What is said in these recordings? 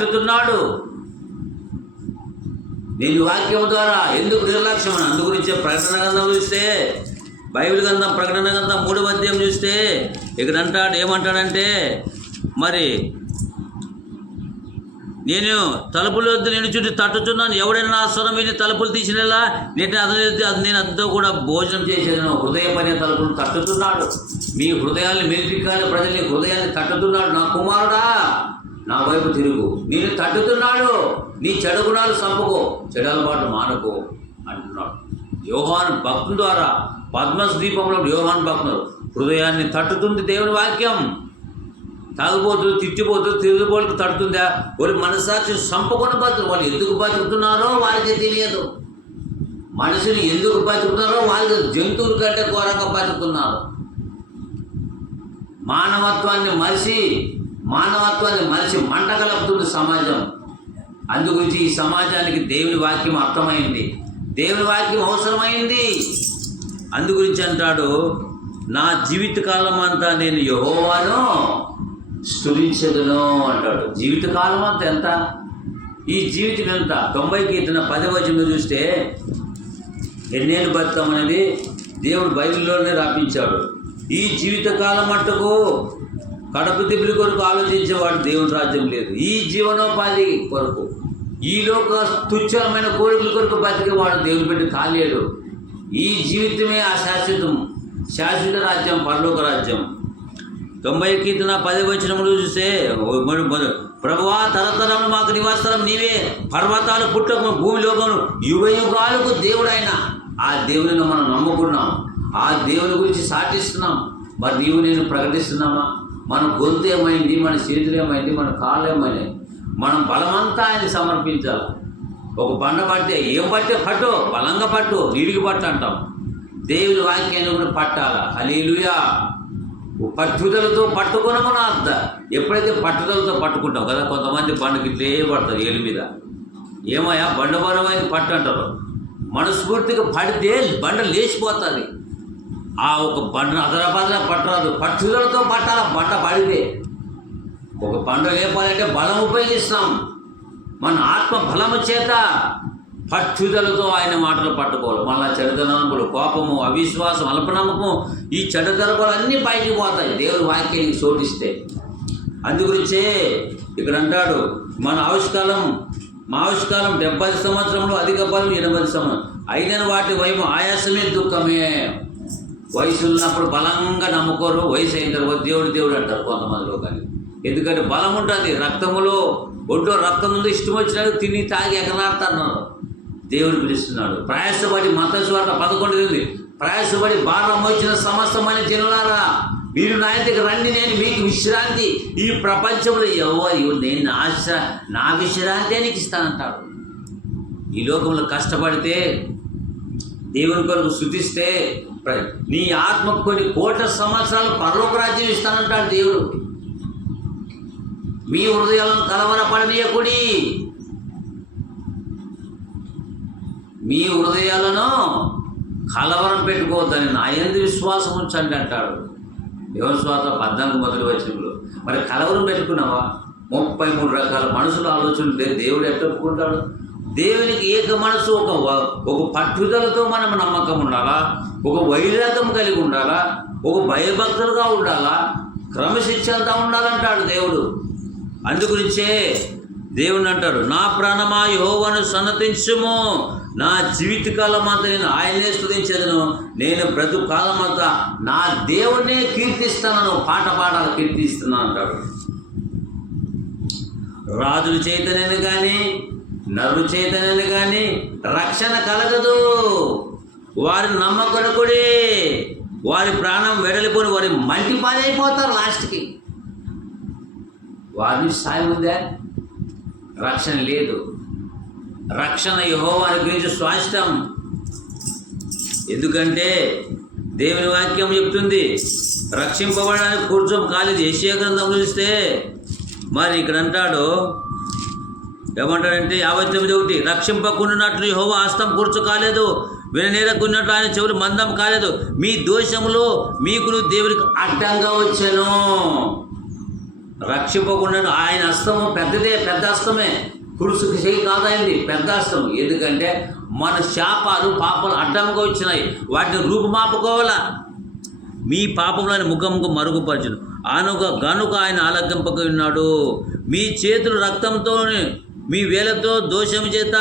తట్టుతున్నాడు. నేను వాక్యం ద్వారా ఎందుకు నిర్లక్ష్యం అని అందు గురించే ప్రకటన గ్రంథం చూస్తే, బైబిల్ గ్రంథం ప్రకటన గ్రంథం 3వ అధ్యాయం చూస్తే ఇక్కడ అంటాడు, ఏమంటాడంటే, మరి నేను తలుపుల వద్ద నిలుచుండి తట్టుచున్నాను, ఎవడైనా నా స్వరం విని తలుపులు తీసినలా నేను అతనితో కూడా భోజనం చేసేదను. హృదయ పని తలుపులు తట్టుతున్నాడు. మీ హృదయాన్ని మెలికాలి, ప్రజల్ని హృదయాన్ని తట్టుతున్నాడు. నా కుమారుడా, నా వైపు తిరుగు, నేను తట్టుతున్నాడు. నీ చెడు గుణాలు చంపుకో, చెడు అలవాటు మానుకో అంటున్నాడు. యోహాను భక్తుల ద్వారా పద్మస్ దీపంలో యోహాను భక్తులు హృదయాన్ని తట్టుతుంది దేవుని వాక్యం. తాగుబోతులు, తిట్టిపోతులు, తిరుగుబోతులకు తడుతుందా? వాళ్ళు మనస్సాక్షి చంపుకొని బతుకు. వాళ్ళు ఎందుకు బతుకుతున్నారో వారికి తెలియదు. మనుషులు ఎందుకు బతుకుతున్నారో వాళ్ళకి జంతువుల కంటే ఘోరంగా బతుకుతున్నారు. మానవత్వాన్ని మరిచి మంట కలుపుతుంది సమాజం. అందుగురించి ఈ సమాజానికి దేవుని వాక్యం అర్థమైంది, దేవుని వాక్యం అవసరమైంది. అందుగురించి అంటాడు, నా జీవితకాలం అంతా నేను యెహోవాను స్తుతించెదను అంటాడు. జీవితకాలం అంతా ఎంత? ఈ జీవితం ఎంత? 90 కీర్తన 10వ వచనం చూస్తే ఎన్నేళ్ళు బతుకమనేది దేవుడు బైబిల్లోనే రాపించాడు. ఈ జీవితకాలం మట్టుకు కడప తిబ్బలి కొరకు ఆలోచించేవాడు దేవుని రాజ్యం లేదు. ఈ జీవనోపాధి కొరకు, ఈ లోక తుచ్చమైన కోరికల కొరకు బతికేవాడు దేవుని పెట్టి కాలేడు. ఈ జీవితమే అశాశ్వతం, శాశ్వత రాజ్యం పరలోక రాజ్యం. 90 కీర్తన 10వ వచనములు చూస్తే, ప్రభువా తరతరములు మాకు నివాసస్థలం నీవే, పర్వతాలు పుట్టకు భూమి లోకములు యుగ యుగాలకు దేవుడైన ఆ దేవుని మనం నమ్ముకున్నాం, ఆ దేవుని గురించి సాటిస్తున్నాం. మరి నీవు నేను ప్రకటిస్తున్నామా? మన గొంతు ఏమైంది, మన చేతులు ఏమైంది, మన కాళ్ళు ఏమైంది? మనం బలమంతా ఆయన సమర్పించాలి. ఒక బండ పట్టే, ఏం పట్టే పట్టు, బలంగా పట్టు, నీడికి పట్టు అంటాం. దేవుని వాక్యాన్ని కూడా పట్టాలా. హల్లెలూయా. పట్టుదలతో పట్టుకునము నా అర్థ. ఎప్పుడైతే పట్టుదలతో పట్టుకుంటాం కదా, కొంతమంది బండకి ఇట్లే పడతారు ఏలు మీద. ఏమయ్యా బండ బలమైంది పట్టు అంటారు. మనస్ఫూర్తిగా పడితే బండ లేచిపోతుంది. ఆ ఒక బండ అదరబదర పట్టరాదు, పట్టుదలతో పట్టాల. బండ పడితే ఒక బండ లేపాలంటే బలం ఉపయోగిస్తాం. మన ఆత్మ బలము చేత పట్టుదలతో ఆయన మాటలు పట్టుకోవాలి. మళ్ళీ చెడుతనములు, కోపము, అవిశ్వాసం, అల్పనమ్మకము, ఈ చెడుతనములు అన్నీ బయటికి పోతాయి దేవుని వాక్యానికి చోటిస్తే. అందుగురించే ఇక్కడ అంటాడు, మా ఆయుష్కాలం 70 సంవత్సరంలో, అధిక బలం 80 సంవత్సరం. అయిన వాటి వైపు ఆయాసమే దుఃఖమే. వయసు ఉన్నప్పుడు బలంగా నమ్ముకోరు, వయసు అయిన తర్వాత దేవుడు అంటారు కొంతమందిలో. కానీ ఎందుకంటే బలం ఉంటుంది రక్తములో, ఒంట్లో రక్తం ముందు ఇష్టం వచ్చినట్టు తిని తాగి ఎగరాడుతున్నారు. దేవుడు పిలుస్తున్నాడు. ప్రయాసపడి మత్తయి 11 ప్రయాసపడి భారం వచ్చిన సమస్తమైన జనులారా, మీరు నా దగ్గర రండి, నేను మీకు విశ్రాంతి. ఈ ప్రపంచంలో ఎవరు నేను నా విశ్రాంతి నీకు ఇస్తానంటాడు. ఈ లోకంలో కష్టపడితే, దేవుని కొరకు స్తుతిస్తే, నీ ఆత్మకు కొన్ని కోట్ల సంవత్సరాలు పరలోక రాజ్యం ఇస్తానంటాడు దేవుడు. మీ హృదయాలను కలవరపడనీయకుడి, మీ హృదయాలను కలవరం పెట్టుకోవద్దని నా యందు విశ్వాసం ఉంచండి అంటాడు. యోసువ 14 మొదటి వచనంలో. మరి కలవరం పెట్టుకున్నావా? 33 రకాల మనసుల ఆలోచనలు దేవుడు ఎట్లా ఒప్పుకుంటాడు? దేవునికి ఏక మనసు, ఒక పట్టుదలతో మనం నమ్మకం ఉండాలా, ఒక వైరాగ్యం కలిగి ఉండాలా, ఒక భయభక్తులుగా ఉండాలా, క్రమశిక్షణతో ఉండాలంటాడు దేవుడు. అందుగురించే దేవుని అంటాడు, నా ప్రాణమా యెహోవాను సన్నతించుము, నా జీవితకాలం అంతా నేను ఆయనే స్తుతించేదను, నేను బ్రతుకు కాలం అంతా నా దేవుడినే కీర్తిస్తాను, పాట పాడాలి, కీర్తిస్తున్నాను అంటాడు. రాజుల చేతనని కానీ నరుల చేతనని కానీ రక్షణ కలగదు. వారి నమ్మకడుకుడి, వారి ప్రాణం వెడలిపోయి వారి మంటి పాలైపోతారు. లాస్ట్కి వారిని సాయం ఉందా? రక్షణ లేదు. రక్షణ యెహోవాను గురించి స్వాస్థ్యం. ఎందుకంటే దేవుని వాక్యం చెప్తుంది, రక్షింపబడడానికి కూర్చోం కాలేదు. యెషయా గ్రంథం చూస్తే మరి ఇక్కడ అంటాడు, ఏమంటాడంటే 59:1, రక్షింపకుండానట్లు యెహోవా హస్తం కూర్చో కాలేదు, విననేరకున్నట్లు ఆయన చెవులు మందం కాలేదు, మీ దోషములో మీకు దేవునికి అడ్డంగా వచ్చాను. రక్షింపకుండా ఆయన హస్తము పెద్దదే, పెద్ద హస్తమే, పురుషుకి చెయ్యి కాదైంది, పెద్ద హస్తం. ఎందుకంటే మన శాపాలు పాపాలు అడ్డంగా వచ్చినాయి, వాటిని రూపుమాపుకోవాలా. మీ పాపములను ముఖముకు మరుగుపరచును గనుక ఆయన ఆలకింపక ఉన్నాడు. మీ చేతులు రక్తంతో మీ వేలతో దోషము చేత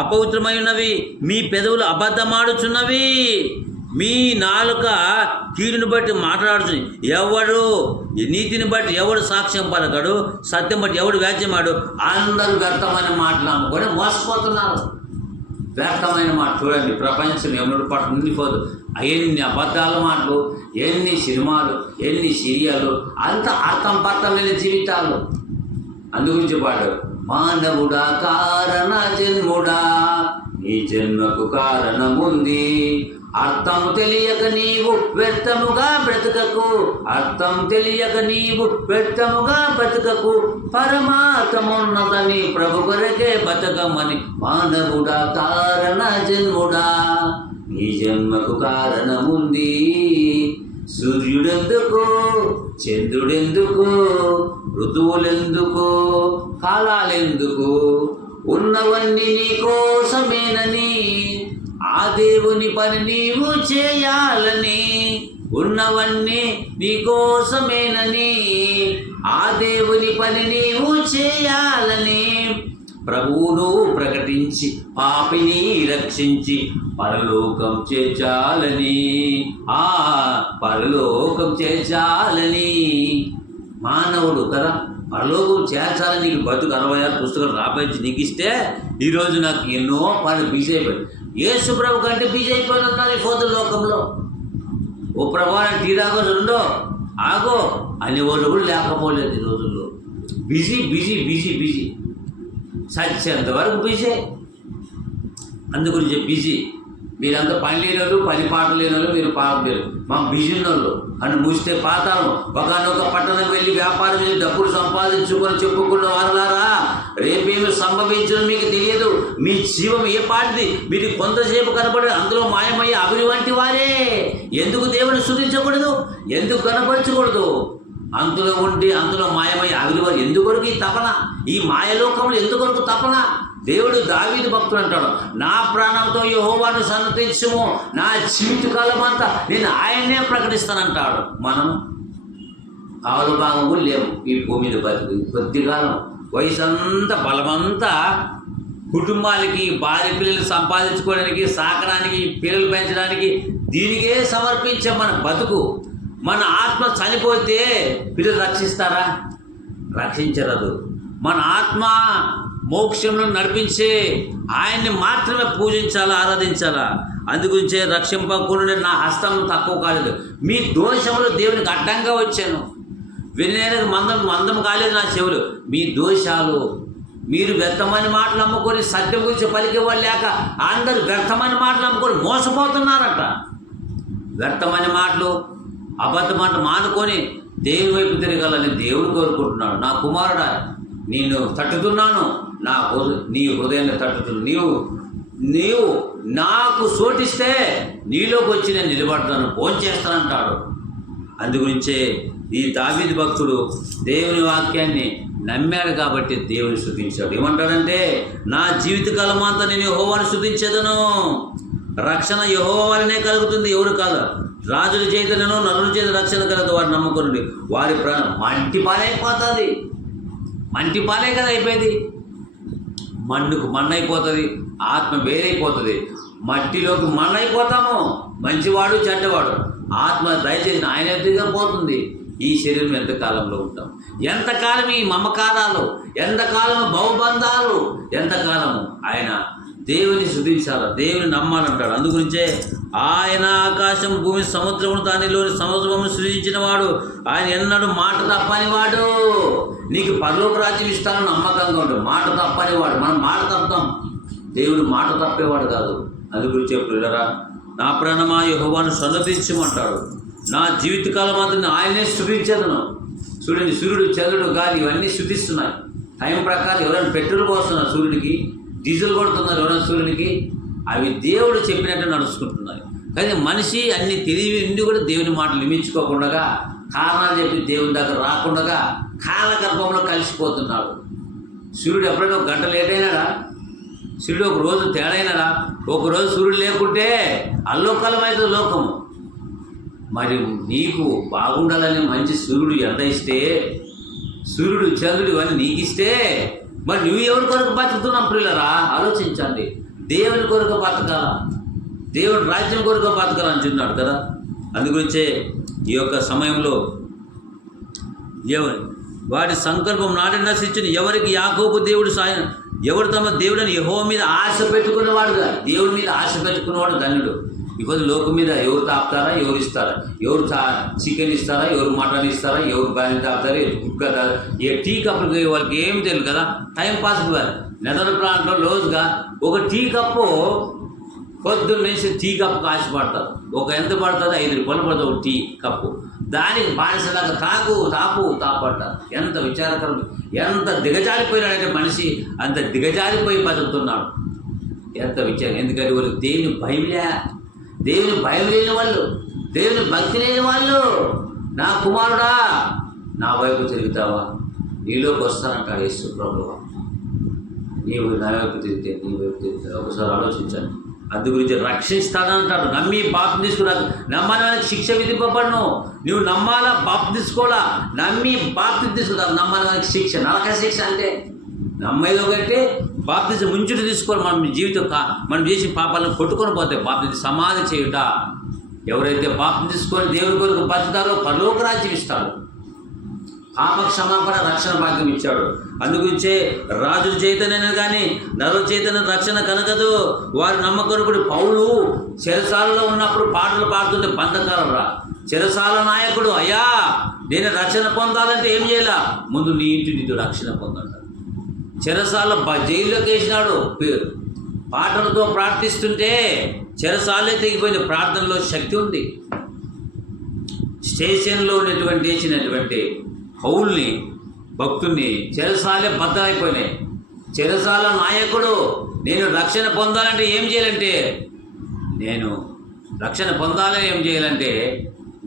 అపవిత్రమై ఉన్నవి, మీ పెదవులు అబద్ధమాడుచున్నవి, మీ నాలుక కీడుని బట్టి మాట్లాడుచుని. ఎవడు నీతిని బట్టి ఎవడు సాక్ష్యం పలకడు, సత్యం బట్టి ఎవడు వ్యాజ్యమాడు. అందరూ వ్యర్థమైన మాటలు అమ్ముకొని మోసపోతున్నారు. వ్యర్థమైన మాట చూడండి, ప్రపంచం ఎవరి పట్ల నిండిపోదు. ఎన్ని అబద్ధాల మాటలు, ఎన్ని సినిమాలు, ఎన్ని సీరియళ్ళు, అంత అర్థం పర్థమైన జీవితాలు. అందుగురించి పాడు, మానవుడా కారణ జన్ముడా, ఈ జన్మకు కారణముంది, అర్థము తెలియక నీవు వ్యర్థముగా బ్రతుకకు, అర్థం తెలియక నీవు వ్యర్థముగా బ్రతుకకు, పరమార్థమున్నదని ప్రభు కొరకే బతకమని. మానవుడా కారణ జన్ముడా, ఈ జన్మకు కారణముంది, సూర్యుడెందుకు, చంద్రుడెందుకు, ఋతువులెందుకు, కాలాలెందుకు, ఉన్నవన్నీ నీ కోసమేనని, ఆ దేవుని పని నీవు చేయాలని. ఉన్నవన్నీ నీ కోసమేనని, ఆ దేవుని పని నీవు చేయాలని. ప్రభువును ప్రకటించి పాపిని రక్షించి పరలోకం చేర్చాలని, ఆ పరలోకం చేర్చాలని. మానవుడు కదా, పరలోకం చేర్చాలని నీకు బతుకు 66 పుస్తకాలు రాబోయి నీకు ఇస్తే ఈరోజు నాకు ఎన్నో పనులు బిజీ అయిపోయింది. యేసు ప్రభు కంటే బిజీ అయిపోయిన ఈ పోతుల లోకంలో. ఓ ప్రభు టీ తాగో రెండో ఆగో అని వాళ్ళు కూడా లేకపోలేదు ఈ రోజుల్లో. బిజీ బిజీ బిజీ బిజీ, సత్యంత వరకు బిజీ. అందుగురించి బిజీ. మీరంతా పని లేని వాళ్ళు, పని పాట లేని వాళ్ళు, మీరు పాపలేరు. మా బిజీ ఉన్నోళ్ళు అని మూస్తే పాతాను. ఒకనొక పట్టణం వెళ్ళి వ్యాపారం చేసి డబ్బులు సంపాదించుకొని చెప్పుకున్న వారులారా, రేపేమి సంభవించడం మీకు తెలియదు. మీ జీవం ఏ పాటిది, మీరు కొంతసేపు కనబడి అందులో మాయమయ్యే అవిని వంటి వారే. ఎందుకు దేవుని స్తుతించకూడదు, ఎందుకు కనపరచకూడదు? అందులో ఉండి అందులో మాయమయ్యే అవిని వారు. ఎందుకొరకు ఈ తపన, ఈ మాయలోకంలో ఎందుకొరకు తపన? దేవుడు దావీదు భక్తుడు అంటాడు, నా ప్రాణంతో యెహోవాను సన్నతించుము, నా జీవితకాలం అంతా నేను ఆయన్నే ప్రకటిస్తానంటాడు. మనం ఆవుల భాగం కూడా లేవు ఈ భూమి మీద బతుకు. కొద్దికాలం వయసు అంతా బలమంతా కుటుంబాలకి, భార్య పిల్లలు సంపాదించుకోవడానికి, సాకడానికి, పిల్లలు పెంచడానికి, దీనికే సమర్పించే మన బతుకు. మన ఆత్మ చనిపోతే పిల్లలు రక్షిస్తారా? రక్షించరదు. మన ఆత్మ మోక్షంలో నడిపించే ఆయన్ని మాత్రమే పూజించాలా, ఆరాధించాలా. అందుగురించే రక్షింపకుండా నా హస్తం తక్కువ కాలేదు. మీ దోషములు దేవునికి అడ్డంగా వచ్చాను, వినేందుకు మందం కాలేదు నా చెవులు. మీ దోషాలు, మీరు వ్యర్థమైన మాటలు నమ్ముకొని సత్యం గురించి పలికేవాళ్ళు లేక అందరూ వ్యర్థమైన మాటలు నమ్ముకొని మోసపోతున్నారట. వ్యర్థమైన మాటలు, అబద్ధ మాటలు మానుకొని దేవుని వైపు తిరగాలని దేవుడు కోరుకుంటున్నాడు. నా కుమారుడా, నేను తట్టుతున్నాను, నీ హృదయాన్ని తట్టుతున్నాను. నీవు నాకు చోటిస్తే నీలోకి వచ్చి నేను నిలబడతాను, భోంచేస్తానంటాడు. అందుగురించే ఈ దావీదు భక్తుడు దేవుని వాక్యాన్ని నమ్మాడు కాబట్టి దేవుని స్తుతించాడు. ఏమంటాడంటే, నా జీవితకాలం అంతా నేను యెహోవాను స్తుతించేదను. రక్షణ యెహోవా వల్లనే కలుగుతుంది, ఎవరు కాదు. రాజుల చేతనను నరుల చేత రక్షణ కలదు. వారు నమ్ముకోండి, వారి ప్రాణం మంటి పాలైపోతుంది. మంటి పాలే కదా అయిపోయింది. మన్నుకు మన్నైపోతుంది, ఆత్మ వేరైపోతుంది. మట్టిలోకి మన్నైపోతాము. మంచివాడు చెడ్డవాడు, ఆత్మ దయచేసి ఆయన ఎదురుగా పోతుంది. ఈ శరీరం ఎంతకాలంలో ఉంటాం? ఎంతకాలం ఈ మమకారాలు, ఎంతకాలము బహుబంధాలు, ఎంతకాలము ఆయన దేవుని స్తుతించాలి, దేవుని నమ్మాలంటాడు. అందుగురించే ఆయన ఆకాశం, భూమి, సముద్రమును దానిలోని సముద్రమును సృజించిన వాడు, ఆయన ఎన్నడూ మాట తప్పని వాడు. నీకు పరలోక రాజ్యం ఇస్తానని నమ్మకంగా ఉంటాడు. మాట తప్పని వాడు. మనం మాట తప్పుతాం, దేవుడు మాట తప్పేవాడు కాదు. అందుగురించే ప్రియులారా, నా ప్రాణమా యెహోవాను సన్నతించమంటాడు. నా జీవితకాలం అంతా ఆయనే స్తుతించేదను. చూడండి, సూర్యుడు, చంద్రుడు, గాలి ఇవన్నీ స్తుతిస్తున్నాయి. టైం ప్రకారం ఎవరైనా పెట్రోల్ పోస్తున్నారు సూర్యుడికి, డీజిల్ కొడుతున్నారు ఎవరైనా సూర్యుడికి. అవి దేవుడు చెప్పినట్టు నడుచుకుంటున్నాయి. కానీ మనిషి అన్ని తెలివి ఉండి కూడా దేవుని మాటలు నిమించుకోకుండా కారణాలు చెప్పి దేవుని దగ్గర రాకుండా కాలగర్భంలో కలిసిపోతున్నాడు. సూర్యుడు ఎప్పుడైనా ఒక గంట లేట్ అయినాడా? సూర్యుడు ఒక రోజు తేడా అయినాడా? ఒకరోజు సూర్యుడు లేకుంటే అల్లోకలమైతే లోకము. మరి నీకు బాగుండాలని మంచి సూర్యుడు ఎండ ఇస్తే, సూర్యుడు చంద్రుడు ఇవన్నీ నీకు ఇస్తే, మరి నువ్వు ఎవరి కొరకు బతుకుతున్నావు ప్రియులరా? ఆలోచించండి. దేవుని కొరకు బతకాల, దేవుని రాజ్యం కొరకు బతకాలని అంటున్నాడు కదా. అందుగురించే ఈ యొక్క సమయంలో వాడి సంకల్పం నాటి నశించిన ఎవరికి యాకోబు దేవుడు సాయం, ఎవరు తమ దేవుడిని యెహోవా మీద ఆశ పెట్టుకున్నవాడుగా, దేవుడి మీద ఆశ పెట్టుకున్నవాడు ధన్యుడు. ఇప్పుడు లోకం మీద ఎవరు తాపుతారా, ఎవరు ఇస్తారా, ఎవరు చికెన్ ఇస్తారా, ఎవరు మటన్ ఇస్తారా, ఎవరు బ్యాన్ తాపుతారా, కదా ఏ టీ కప్పులకి వాళ్ళకి ఏమి తెలియదు కదా, టైం పాస్ కాదు. నెదర్ ప్రాంతంలో రోజుగా ఒక టీ కప్పు పొద్దున్న నుంచి టీ కప్పుకి ఆశపడతారు. ఒక ఎంత పడుతుంది? 5 రూపాయలు పడుతుంది ఒక టీ కప్పు. దానికి బానిసలాగా తాపడతారు. ఎంత విచారకరం, ఎంత దిగజారిపోయినాడంటే మనిషి అంత దిగజారిపోయి బతుకుతున్నాడు. ఎంత విచారం. ఎందుకంటే వాళ్ళు దేవుని భయం లేని వాళ్ళు, దేవుని భక్తి లేని వాళ్ళు. నా కుమారుడా, నా వైపు తిరుగుతావా, నీలోకి వస్తానంటాడు యేసు ప్రభువా. నీవు నా వైపు తిరిగితే, నీ వైపు తిరుగుతావు. ఒకసారి ఆలోచించండి. అందు గురించి రక్షిస్తానంటాడు. నమ్మి బాప్తిసం తీసుకున్నాడు. నమ్మడానికి శిక్ష విధింపబడను. నువ్వు నమ్మాలా, బాప్తిసం తీసుకోవాలా. నమ్మి బాప్తిసం తీసుకున్నావు, నమ్మడానికి శిక్ష, నరక శిక్ష. అంటే నమ్మేది ఒకటి, బాప్తిసం ముంచుడు తీసుకోవాలి. మనం జీవితం మనం చేసిన పాపాలను కొట్టుకొని పోతే బాప్తిసం సమాధి చేయుట. ఎవరైతే బాప్తిసం తీసుకొని దేవుని కొరకు బతుకుతారో పరలోక రాజ్యం ఇస్తాడు. పాప క్షమాపణ, రక్షణ భాగ్యం ఇచ్చాడు. అందుగురించే రాజు చైతన్యం కానీ నరు చైతన్య రక్షణ కనగదు. వారి నమ్మకనుకుడు పౌలు చెరసాలలో ఉన్నప్పుడు పాటలు పాడుతుంటే బంధకాలరా. చెరసాల నాయకుడు, అయ్యా నేను రక్షణ పొందాలంటే ఏం చేయాలా? ముందు నీ ఇంటి నీతో రక్షణ పొందంటాడు. చెరసాల జైల్లోకి వేసినాడు. పాటలతో ప్రార్థిస్తుంటే చెరసాలే తెగిపోయింది. ప్రార్థనలో శక్తి ఉంది. స్టేషన్లో వేసినటువంటి పౌల్ని, భక్తుల్ని చెరసాలే బద్దలైపోయినాయి. చెరసాల నాయకుడు, నేను రక్షణ పొందాలంటే ఏం చేయాలంటే, నేను రక్షణ పొందాలని ఏం చేయాలంటే,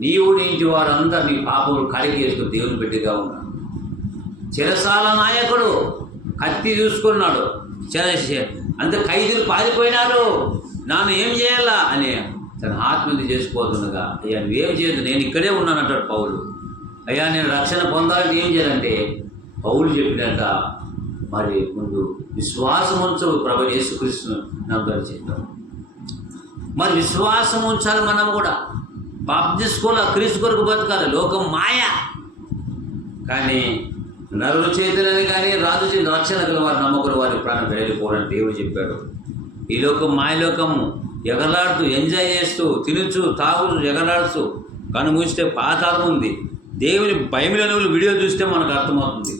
నీవు నీ ఇంటి వారందరూ నీ పాపములు కడిగి వేసుకుని దేవుని బిడ్డగా ఉన్నాడు. చెరసాల నాయకుడు కత్తి చూసుకున్నాడు. అంత ఖైదీలు పారిపోయినారు. నాను ఏం చేయాలా అని తన ఆత్మహత్య చేసుకోతుండగా, అయ్యా నువ్వేం చేయదు, నేను ఇక్కడే ఉన్నానంటాడు పౌలు. అయ్యా నేను రక్షణ పొందాలంటే ఏం చేయాలంటే, పౌలు చెప్పినట్ట మరి ముందు విశ్వాసం ఉంచు, ప్రభు యేసుక్రీస్తును నమ్మకం చేద్దాం. మరి విశ్వాసం ఉంచాలి. మనం కూడా బాప్తిసం తీసుకోవాలి, క్రీస్తు కొరకు బతకాలి. లోకం మాయ. కానీ నరుల చేతులని కానీ రాజు చేతులు రక్షణ గల వారి నమ్మకులు వారి ప్రాణం వెళ్ళిపోవడం దేవుడు చెప్పాడు. ఈ లోకం మాయలోకము. ఎగలాడుతూ ఎంజాయ్ చేస్తూ తినచ్చు తాగుతూ ఎగలాడుతూ కను మూస్తే పాతాళం ఉంది. దేవుని భయములను వీడియో చూస్తే మనకు అర్థమవుతుంది.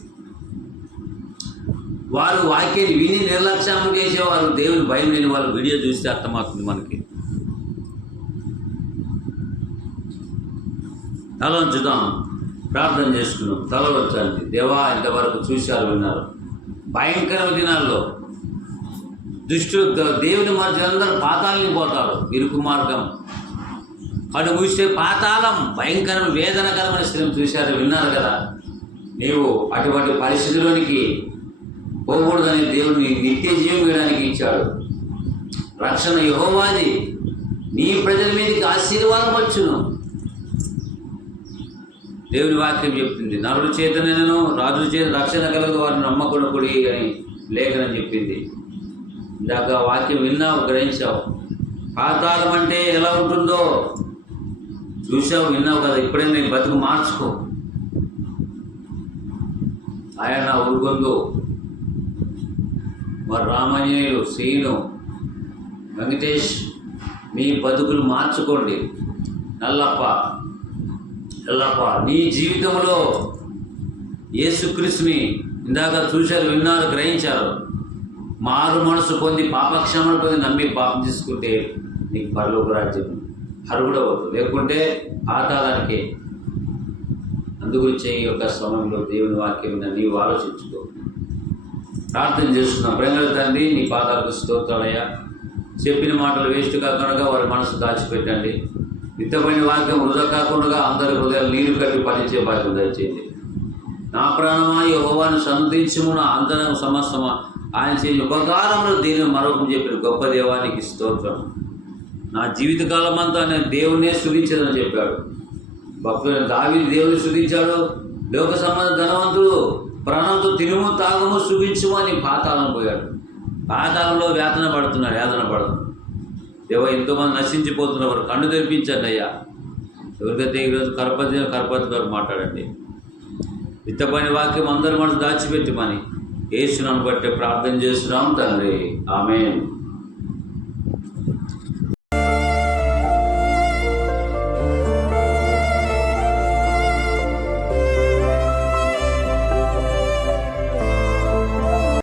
వారు వాక్యాన్ని విని నిర్లక్ష్యం చేసేవారు. దేవుని భయం లేని వాళ్ళు వీడియో చూస్తే అర్థమవుతుంది మనకి. తలంచుదాం, ప్రార్థన చేసుకున్నాం. తలవచ్చండి. దేవా ఇంతవరకు చూశారు, విన్నారు. భయంకరమైన దినాల్లో దుష్టులు దేవుని మధ్య అందరూ పాతాళానికి పోతారు. ఇరుకు మార్గం కడు మూస్తే పాతాళం, భయంకరమైన వేదనకరమైన స్థితిని చూశారు, విన్నారు కదా. నీవు అటువంటి పరిస్థితిలోనికి పోకూడదని దేవుడిని నిత్య జీవం వేయడానికి ఇచ్చాడు. రక్షణ యెహోవాది, నీ ప్రజల మీదకి ఆశీర్వాదం వచ్చును. దేవుని వాక్యం చెప్తుంది. నరుడు చేతనైనను రాజుల చేత రక్షణ కలదు వారిని నమ్మకుడి అని లేఖనం చెప్పింది. ఇందాక వాక్యం విన్నావు, గ్రహించావు. పాతాళం అంటే ఎలా ఉంటుందో చూసావు, విన్నావు కదా. ఇప్పుడే నేను బతుకు మార్చుకో. ఆయన ఉరుగొందు, మరి రామణ్యులు, శ్రీను, వెంకటేష్, మీ బతుకులు మార్చుకోండి. నల్లప్ప, నీ జీవితంలో యేసుక్రీస్తుని ఇందాక చూశారు, విన్నారు, గ్రహించారు. మారు మనసు పొంది పాపక్షమణ పొంది నమ్మి పాపం తీసుకుంటే నీకు పరలోక రాజ్యం అర్హుడవుతుంది. లేకుంటే పాతాళానికి. అందుగురించి ఈ యొక్క సమయంలో దేవుని వాక్యం నీవు ఆలోచించుకో. ప్రార్థన చేస్తున్నాం. ప్రేమల తండ్రి, నీ పాదాలకు స్తోత్రాలయ్యా. చెప్పిన మాటలు వేస్ట్ కాకుండా వారి మనసు దాచిపెట్టండి. విత్తబడిన వాక్యం వృధా కాకుండా అందరి హృదయాలు నీరు కట్టి ఫలించే భాగ్యం దయచేయండి. నా ప్రాణమా యెహోవాను సన్నుతించుము, నా అంతరంగ సమస్తమా ఆయన చేసిన ఉపకారములు దీని మరొకటి చెప్పిన గొప్ప దేవానికి స్తోత్రం. నా జీవితకాలం అంతా నేను దేవుణ్ణే స్తుతించదని చెప్పాడు. భక్తుడైన దావీదు దేవుని స్తుతించాడు. లోక సంబంధ ధనవంతుడు ప్రాణంతో తినుము తాగము సుఖించుము అని పాతాళం పోయాడు. పాతాళంలో వేదన పడుతున్నాడు. దేవ ఎంతోమంది నశించిపోతున్నవారు కన్ను తెరిపించండి అయ్యా. ఎవరికైతే ఈరోజు కరపతి గారు మాట్లాడండి. విత్తబడిన వాక్యం అందరి మనసు దాచిపెట్టి యేసును బట్టి ప్రార్థన చేస్తున్నాం తండ్రి. ఆమేన్.